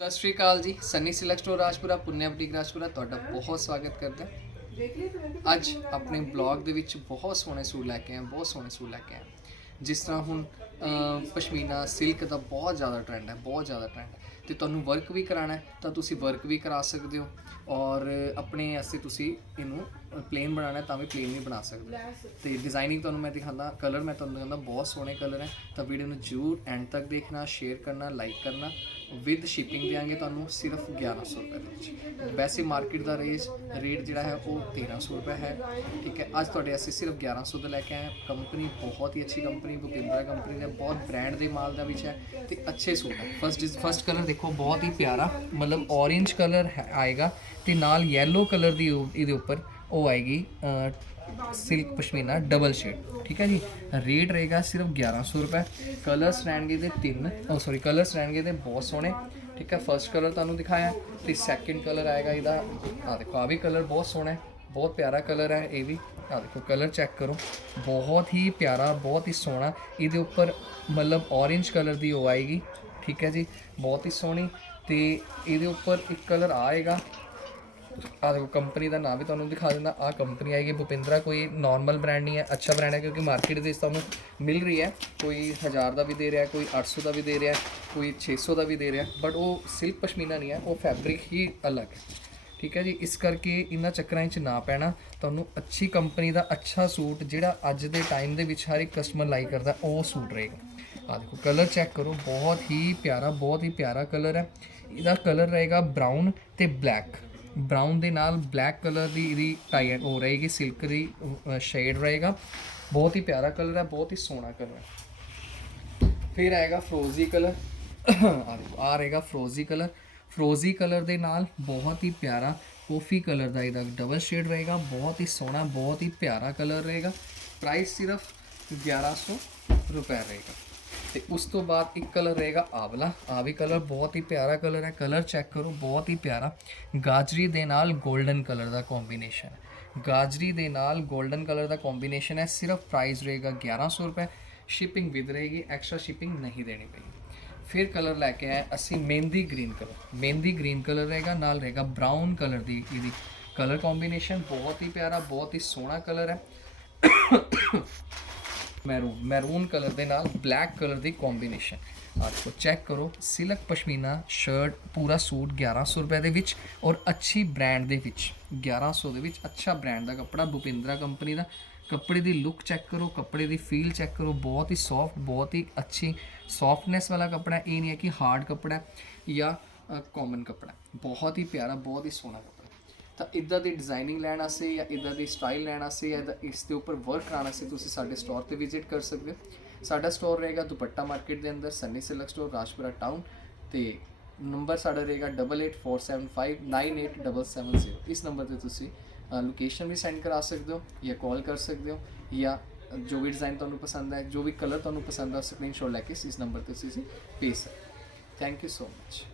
ਸਤਿ ਸ਼੍ਰੀ ਅਕਾਲ ਜੀ Sunny silk store Rajpura, Punia boutique, Rajpura, ਤੁਹਾਡਾ ਬਹੁਤ ਸਵਾਗਤ ਕਰਦਾ ਅੱਜ ਆਪਣੇ ਬਲੌਗ ਦੇ ਵਿੱਚ ਬਹੁਤ ਸੋਹਣੇ ਸੂਟ ਲੈ ਕੇ ਆਏ ਬਹੁਤ ਸੋਹਣੇ ਸੂਟ ਲੈ ਕੇ ਆਏ ਜਿਸ ਤਰ੍ਹਾਂ ਹੁਣ ਪਸ਼ਮੀਨਾ ਸਿਲਕ ਦਾ ਬਹੁਤ ਜ਼ਿਆਦਾ ਟ੍ਰੈਂਡ ਹੈ, ਬਹੁਤ ਜ਼ਿਆਦਾ ਟ੍ਰੈਂਡ ਹੈ। ਤੇ ਤੁਹਾਨੂੰ ਵਰਕ ਵੀ ਕਰਾਣਾ ਹੈ, ਤਾਂ ਤੁਸੀਂ ਵਰਕ ਵੀ ਕਰਾ ਸਕਦੇ ਹੋ। ਔਰ ਆਪਣੇ ਵਾਸਤੇ ਤੁਸੀਂ ਇਹਨੂੰ ਪਲੇਨ ਬਣਾਉਣਾ ਤਾਂ ਵੀ ਪਲੇਨ ਵੀ ਬਣਾ ਸਕਦੇ ਹੋ। ਤੇ ਡਿਜ਼ਾਈਨਿੰਗ ਤੁਹਾਨੂੰ ਮੈਂ ਦਿਖਾਉਂਦਾ ਕਲਰ ਮੈਂ ਤੁਹਾਨੂੰ ਦਿਖਾਉਂਦਾ, ਬਹੁਤ ਸੋਹਣੇ ਕਲਰ ਹੈ। ਤਾਂ ਵੀਡੀਓ ਨੂੰ ਜਰੂਰ ਐਂਡ ਤੱਕ ਦੇਖਣਾ ਸ਼ੇਅਰ ਕਰਨਾ ਲਾਈਕ ਕਰਨਾ। ਵਿਦ ਸ਼ਿਪਿੰਗ ਦੇਾਂਗੇ ਤੁਹਾਨੂੰ ਸਿਰਫ 1100 ਰੁਪਏ ਦੇ ਵਿੱਚ। ਵੈਸੇ ਮਾਰਕੀਟ ਦਾ ਰੇਟ ਰੇਟ ਜਿਹੜਾ ਹੈ ਉਹ 1300 ਰੁਪਏ ਹੈ। ਠੀਕ ਹੈ, ਅੱਜ ਤੁਹਾਡੇ ਅਸੀਂ ਸਿਰਫ 1100 ਦਾ ਲੈ ਕੇ ਆਏ ਕੰਪਨੀ ਬਹੁਤ ਹੀ ਅੱਛੀ ਕੰਪਨੀ ਭੁਪਿੰਦਰਾ ਕੰਪਨੀ ਦਾ ਬਹੁਤ ਬ੍ਰਾਂਡ ਦੇ ਮਾਲ ਦਾ ਵਿੱਚ ਹੈ ਤੇ ਅੱਛੇ ਸੂਟ ਹੈ ਫਸਟ ਇਜ਼ ਫਸਟ ਕਲਰ ਦੇਖੋ, ਬਹੁਤ ਹੀ ਪਿਆਰਾ, ਮਤਲਬ orange ਕਲਰ ਆਏਗਾ ਤੇ ਨਾਲ yellow ਕਲਰ ਦੀ ਉਹ- ਇਹਦੇ ਉੱਪਰ ਉਹ ਆਏਗੀ ਸਿਲਕ ਪਸ਼ਮੀਨਾ ਡਬਲ ਸ਼ੇਡ ਠੀਕ ਹੈ ਜੀ? ਰੇਟ ਰਹੇਗਾ ਸਿਰਫ 1100 ਰੁਪਏ। ਕਲਰਸ ਰਹਿਣਗੇ ਦੇ ਤਿੰਨ। ਉਹ ਸੌਰੀ ਕਲਰਸ ਰਹਿਣਗੇ ਦੇ ਬਹੁਤ ਸੋਹਣੇ। ਠੀਕ ਹੈ ਫਰਸਟ ਕਲਰ ਤੁਹਾਨੂੰ ਦਿਖਾਇਆ। ਤੇ ਸੈਕਿੰਡ ਕਲਰ ਆਏਗਾ ਇਹਦਾ। ਆ ਦੇਖੋ ਆ ਵੀ ਕਲਰ ਬਹੁਤ ਸੋਹਣਾ ਹੈ। ਬਹੁਤ ਪਿਆਰਾ ਕਲਰ ਹੈ ਇਹ ਵੀ। ਆ ਦੇਖੋ ਕਲਰ ਚੈੱਕ ਕਰੋ। ਬਹੁਤ ਹੀ ਪਿਆਰਾ, ਬਹੁਤ ਹੀ ਸੋਹਣਾ। ਇਹਦੇ ਉੱਪਰ ਮਤਲਬ orange ਕਲਰ ਦੀ ਉਹ ਆਏਗੀ। ਠੀਕ ਹੈ ਜੀ? ਬਹੁਤ ਹੀ ਸੋਹਣੀ। ਤੇ ਇਹਦੇ ਉੱਪਰ ਇੱਕ ਕਲਰ ਆਏਗਾ। ਆ ਦੇਖੋ ਕੰਪਨੀ ਦਾ ਨਾਮ ਵੀ ਤੁਹਾਨੂੰ ਦਿਖਾ ਦਿੰਦਾ। ਆ ਕੰਪਨੀ ਆਏਗੀ ਭੁਪਿੰਦਰਾ। ਕੋਈ ਨਾਰਮਲ ਬ੍ਰਾਂਡ ਨਹੀਂ ਹੈ, ਅੱਛਾ ਬ੍ਰਾਂਡ ਹੈ ਕਿਉਂਕਿ ਮਾਰਕੀਟ ਦੇ ਵਿੱਚ ਤੁਹਾਨੂੰ ਮਿਲ ਰਹੀ ਹੈ। ਕੋਈ 1000 ਦਾ ਵੀ ਦੇ ਰਿਹਾ, ਕੋਈ 800 ਦਾ ਵੀ ਦੇ ਰਿਹਾ, ਕੋਈ 600 ਦਾ ਵੀ ਦੇ ਰਿਹਾ। ਬਟ ਉਹ ਸਿਲਕ ਪਸ਼ਮੀਨਾ ਨਹੀਂ ਹੈ, ਉਹ ਫੈਬਰਿਕ ਹੀ ਅਲੱਗ ਹੈ। ਠੀਕ ਹੈ ਜੀ, ਇਸ ਕਰਕੇ ਇਹਨਾਂ ਚੱਕਰਾਂ 'ਚ ਨਾ ਪੈਣਾ। ਤੁਹਾਨੂੰ ਅੱਛੀ ਕੰਪਨੀ ਦਾ ਅੱਛਾ ਸੂਟ ਜਿਹੜਾ ਅੱਜ ਦੇ ਟਾਈਮ ਦੇ ਵਿੱਚ ਹਰ ਇੱਕ ਕਸਟਮਰ ਲਾਈਕ ਕਰਦਾ, ਉਹ ਸੂਟ ਰਹੇਗਾ। ਆ ਦੇਖੋ ਕਲਰ ਚੈੱਕ ਕਰੋ। ਬਹੁਤ ਹੀ ਪਿਆਰਾ, ਬਹੁਤ ਹੀ ਪਿਆਰਾ ਕਲਰ ਹੈ। ਇਹਦਾ ਕਲਰ ਰਹੇਗਾ ਬਰਾਊਨ ਤੇ ਬਲੈਕ ਬਰਾਊਨ ਦੇ ਨਾਲ ਬਲੈਕ ਕਲਰ ਦੀ ਇਹਦੀ ਟਾਈ ਹੋ ਰਹੇਗੀ ਸਿਲਕ ਦੀ ਸ਼ੇਡ ਰਹੇਗਾ। ਬਹੁਤ ਹੀ ਪਿਆਰਾ ਕਲਰ ਹੈ, ਬਹੁਤ ਹੀ ਸੋਹਣਾ ਕਲਰ ਹੈ। ਫਿਰ ਆਏਗਾ ਫਰੋਜ਼ੀ ਕਲਰ ਆ ਰਹੇਗਾ ਫਰੋਜ਼ੀ ਕਲਰ ਫਰੋਜ਼ੀ ਕਲਰ ਦੇ ਨਾਲ ਬਹੁਤ ਹੀ ਪਿਆਰਾ ਕਾਫੀ ਕਲਰ ਦਾ ਇਹਦਾ ਡਬਲ ਸ਼ੇਡ ਰਹੇਗਾ। ਬਹੁਤ ਹੀ ਸੋਹਣਾ, ਬਹੁਤ ਹੀ ਪਿਆਰਾ ਕਲਰ ਰਹੇਗਾ। ਪ੍ਰਾਈਸ ਸਿਰਫ 1100 ਰੁਪਏ ਰਹੇਗਾ। ਤੇ ਉਸ ਤੋਂ ਬਾਅਦ ਇੱਕ ਕਲਰ ਰਹੇਗਾ ਆਵਲਾ। ਆ ਵੀ ਕਲਰ ਬਹੁਤ ਹੀ ਪਿਆਰਾ ਕਲਰ ਹੈ। ਕਲਰ ਚੈੱਕ ਕਰੋ, ਬਹੁਤ ਹੀ ਪਿਆਰਾ। ਗਾਜਰੀ ਦੇ ਨਾਲ 골ਡਨ ਕਲਰ ਦਾ ਕੰਬੀਨੇਸ਼ਨ ਹੈ ਗਾਜਰੀ ਦੇ ਨਾਲ 골ਡਨ ਕਲਰ ਦਾ ਕੰਬੀਨੇਸ਼ਨ ਹੈ। ਸਿਰਫ ਪ੍ਰਾਈਸ ਰਹੇਗਾ 1100 ਰੁਪਏ। ਸ਼ਿਪਿੰਗ ਵਿਦ ਰਹੇਗੀ ਐਕਸਟਰਾ ਸ਼ਿਪਿੰਗ ਨਹੀਂ ਦੇਣੀ ਪਈ ਫਿਰ ਕਲਰ ਲੈ ਕੇ ਆਏ ਅਸੀਂ ਮਹਿੰਦੀ ਗ੍ਰੀਨ ਕਲਰ ਮਹਿੰਦੀ ਗ੍ਰੀਨ ਕਲਰ ਰਹੇਗਾ, ਨਾਲ ਰਹੇਗਾ ਬਰਾਊਨ ਕਲਰ ਦੀ ਇਹਦੀ ਕਲਰ ਕੰਬੀਨੇਸ਼ਨ ਬਹੁਤ ਹੀ ਪਿਆਰਾ, ਬਹੁਤ ਹੀ ਸੋਹਣਾ ਕਲਰ ਹੈ। ਮੈਰੂਨ ਮੈਰੂਨ ਕਲਰ ਦੇ ਨਾਲ ਬਲੈਕ ਕਲਰ ਦੀ ਕੰਬੀਨੇਸ਼ਨ ਆਹ ਦੇਖੋ ਚੈੱਕ ਕਰੋ ਸਿਲਕ ਪਸ਼ਮੀਨਾ ਸ਼ਰਟ ਪੂਰਾ ਸੂਟ 1100 ਰੁਪਏ ਦੇ ਵਿੱਚ ਔਰ ਅੱਛੀ ਬ੍ਰਾਂਡ ਦੇ ਵਿੱਚ 1100 ਦੇ ਵਿੱਚ ਅੱਛਾ ਬ੍ਰਾਂਡ ਦਾ ਕੱਪੜਾ, ਭੁਪਿੰਦਰਾ ਕੰਪਨੀ ਦਾ। ਕੱਪੜੇ ਦੀ ਲੁੱਕ ਚੈੱਕ ਕਰੋ, ਕੱਪੜੇ ਦੀ ਫੀਲ ਚੈੱਕ ਕਰੋ, ਬਹੁਤ ਹੀ ਸੌਫਟ ਬਹੁਤ ਹੀ ਅੱਛੀ ਸੌਫਟਨੈਸ ਵਾਲਾ ਕੱਪੜਾ, ਇਹ ਨਹੀਂ ਹੈ ਕਿ ਹਾਰਡ ਕੱਪੜਾ ਜਾਂ ਕਾਮਨ ਕੱਪੜਾ। ਬਹੁਤ ਹੀ ਪਿਆਰਾ, ਬਹੁਤ ਹੀ ਸੋਹਣਾ ਕੱਪੜਾ। ਤਾਂ ਇਦਾਂ ਦੀ ਡਿਜ਼ਾਈਨਿੰਗ ਲੈਣ ਵਾਸਤੇ ਜਾਂ ਇਦਾਂ ਦੀ ਸਟਾਈਲ ਲੈਣ ਵਾਸਤੇ ਜਾਂ ਇਸ ਦੇ ਉੱਪਰ ਵਰਕ ਕਰਾਉਣ ਵਾਸਤੇ ਤੁਸੀਂ ਸਾਡੇ ਸਟੋਰ ਤੇ ਵਿਜ਼ਿਟ ਕਰ ਸਕਦੇ ਹੋ। ਸਾਡਾ ਸਟੋਰ ਰਹੇਗਾ ਦੁਪੱਟਾ ਮਾਰਕੀਟ ਦੇ ਅੰਦਰ Sunny silk store Rajpura town ਤੇ ਨੰਬਰ ਸਾਡਾ ਰਹੇਗਾ 8847598770 ਇਸ ਨੰਬਰ ਤੇ ਤੁਸੀਂ ਲੋਕੇਸ਼ਨ ਵੀ ਸੈਂਡ ਕਰਾ ਸਕਦੇ ਹੋ ਜਾਂ ਕਾਲ ਕਰ ਸਕਦੇ ਹੋ ਜਾਂ ਜੋ ਵੀ ਡਿਜ਼ਾਈਨ ਤੁਹਾਨੂੰ ਪਸੰਦ ਹੈ, ਜੋ ਵੀ ਕਲਰ ਤੁਹਾਨੂੰ ਪਸੰਦ ਹੈ ਸਕਰੀਨਸ਼ਾਟ ਲੈ ਕੇ ਇਸ ਨੰਬਰ ਤੇ ਤੁਸੀਂ ਭੇਜ ਸਕਦੇ ਥੈਂਕ ਯੂ ਸੋ ਮਚ